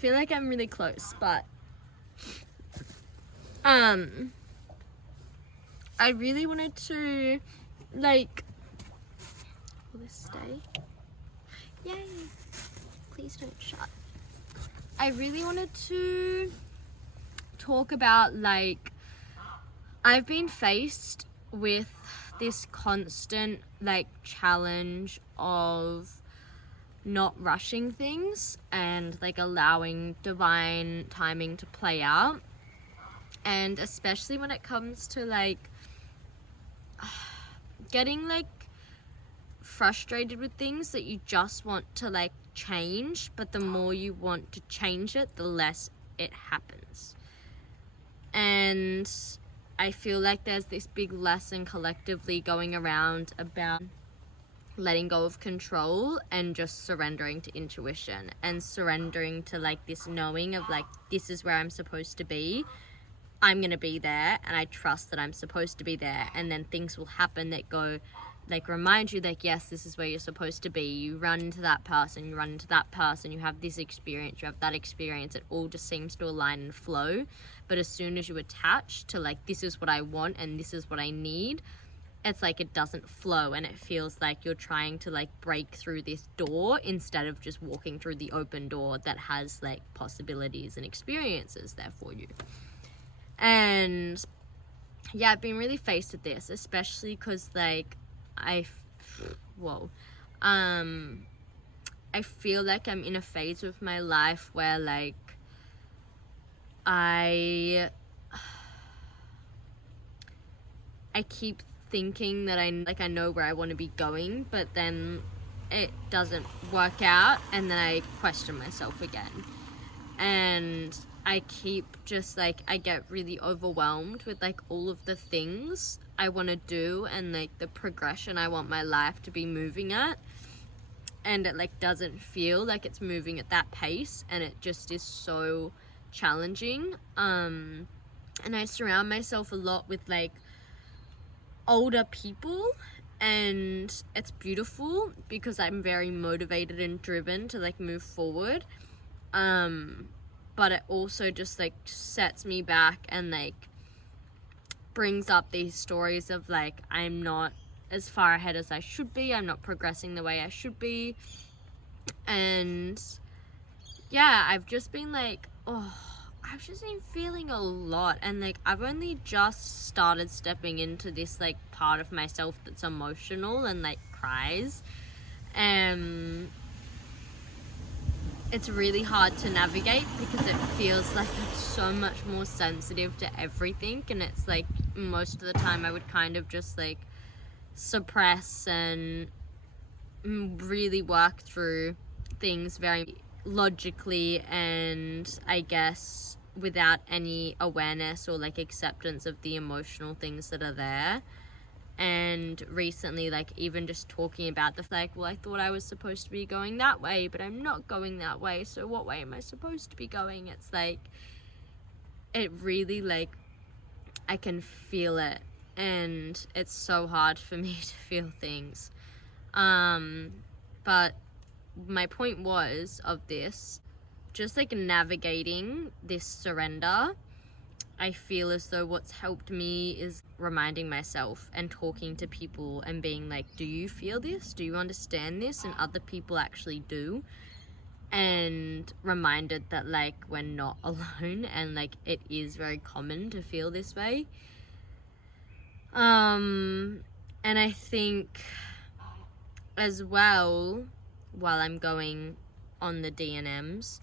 feel like I'm really close, but I really wanted to, like, will this stay? Yay! Please don't shut. I really wanted to talk about, like, I've been faced with this constant, like, challenge of not rushing things and, like, allowing divine timing to play out. And especially when it comes to, like, getting, like, frustrated with things that you just want to, like, change, but the more you want to change it, the less it happens. And I feel like there's this big lesson collectively going around about letting go of control and just surrendering to intuition and surrendering to, like, this knowing of, like, this is where I'm supposed to be. I'm gonna be there, and I trust that I'm supposed to be there, and then things will happen that go, like, remind you, like, yes, this is where you're supposed to be. You run into that person, you run into that person, you have this experience, you have that experience. It all just seems to align and flow. But as soon as you attach to, like, this is what I want and this is what I need, it's like it doesn't flow, and it feels like you're trying to, like, break through this door instead of just walking through the open door that has, like, possibilities and experiences there for you. And yeah, I've been really faced with this, especially because, like, I feel like I'm in a phase of my life where, like, I keep thinking that I know where I want to be going, but then it doesn't work out, and then I question myself again. And I keep just, like, I get really overwhelmed with, like, all of the things I want to do and, like, the progression I want my life to be moving at, and it, like, doesn't feel like it's moving at that pace, and it just is so challenging. And I surround myself a lot with, like, older people, and it's beautiful because I'm very motivated and driven to, like, move forward. But it also just, like, sets me back and, like, brings up these stories of, like, I'm not as far ahead as I should be, I'm not progressing the way I should be. And yeah, I've just been like, I've just been feeling a lot, and, like, I've only just started stepping into this, like, part of myself that's emotional and, like, cries. It's really hard to navigate because it feels like I'm so much more sensitive to everything, and it's like most of the time I would kind of just, like, suppress and really work through things very logically, and I guess without any awareness or, like, acceptance of the emotional things that are there. And recently, like, even just talking about the fact, well, I thought I was supposed to be going that way, but I'm not going that way, so what way am I supposed to be going? It's like, it really, like, I can feel it, and it's so hard for me to feel things. But my point was of this, just, like, navigating this surrender, I feel as though what's helped me is reminding myself and talking to people and being like, do you feel this? Do you understand this? And other people actually do. And reminded that, like, we're not alone, and, like, it is very common to feel this way. And I think as well, while I'm going on the D&Ms,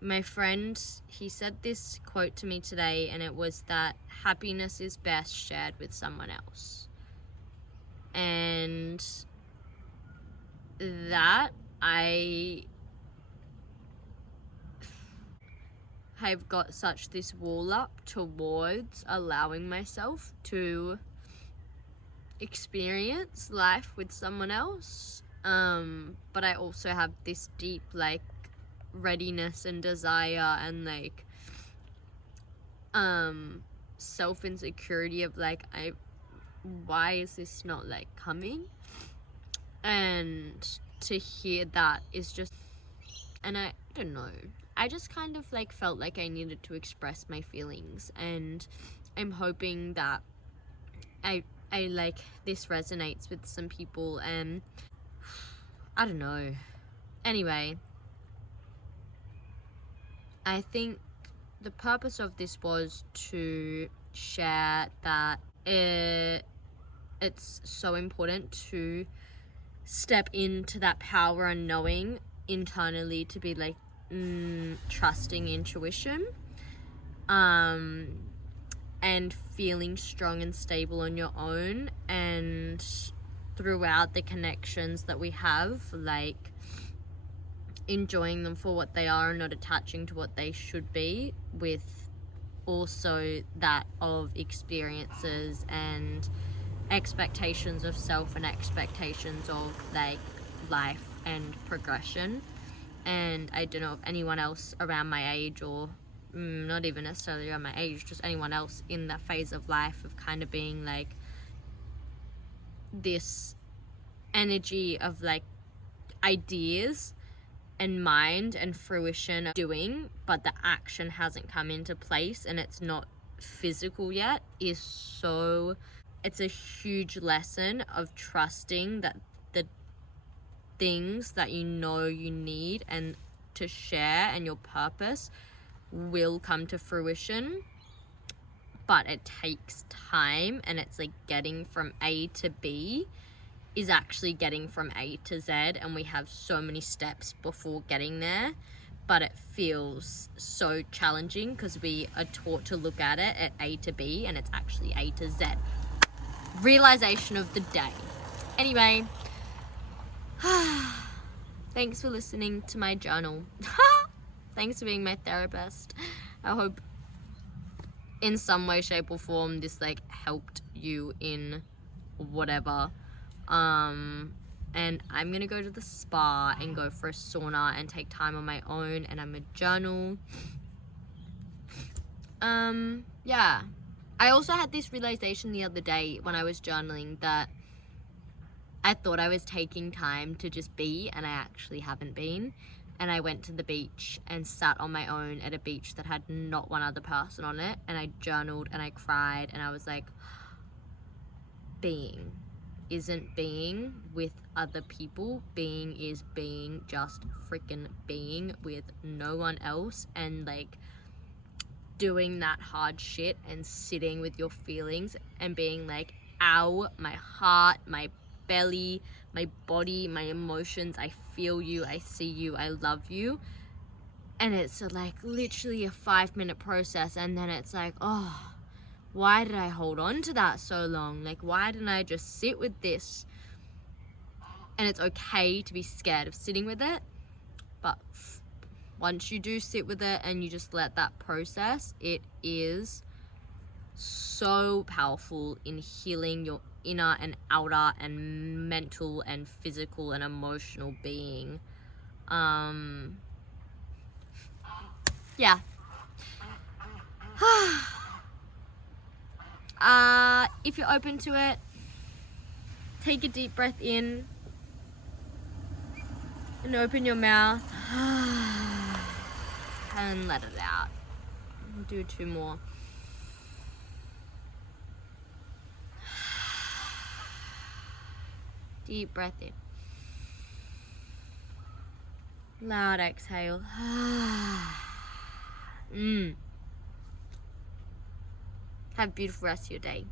my friend, he said this quote to me today, and it was that happiness is best shared with someone else. And that I've got such this wall up towards allowing myself to experience life with someone else. But I also have this deep, like, readiness and desire and, like, self-insecurity of, like, why is this not, like, coming? And to hear that is just, and I don't know, I just kind of like felt like I needed to express my feelings, and I'm hoping that I like this resonates with some people, and I don't know. Anyway, I think the purpose of this was to share that it's so important to step into that power and knowing internally, to be like trusting intuition, and feeling strong and stable on your own, and throughout the connections that we have, like enjoying them for what they are and not attaching to what they should be, with also that of experiences and expectations of self and expectations of like life and progression. And I don't know if anyone else around my age, or not even necessarily around my age, just anyone else in that phase of life of kind of being like this energy of like ideas and mind and fruition of doing, but the action hasn't come into place and it's not physical yet, is so, it's a huge lesson of trusting that the things that you know you need and to share and your purpose will come to fruition. But it takes time, and it's like getting from A to B is actually getting from A to Z, and we have so many steps before getting there, but it feels so challenging because we are taught to look at it at A to B, and it's actually A to Z. Realization of the day. Anyway, thanks for listening to my journal. Thanks for being my therapist. I hope in some way, shape or form this like helped you in whatever. And I'm gonna go to the spa and go for a sauna and take time on my own, and I'm gonna journal. Yeah. I also had this realization the other day when I was journaling that I thought I was taking time to just be, and I actually haven't been. And I went to the beach and sat on my own at a beach that had not one other person on it, and I journaled and I cried, and I was like, being isn't being with other people. Being is being, just freaking being with no one else, and like doing that hard shit and sitting with your feelings and being like, ow, my heart, my belly, my body, my emotions, I feel you, I see you, I love you. And it's like literally a 5-minute process, and then it's like, oh, why did I hold on to that so long? Like, why didn't I just sit with this? And it's okay to be scared of sitting with it, but once you do sit with it and you just let that process, it is so powerful in healing your inner and outer and mental and physical and emotional being. Yeah. If you're open to it, take a deep breath in and open your mouth and let it out. Do 2 more. Deep breath in. Loud exhale. Have a beautiful rest of your day.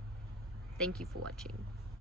Thank you for watching.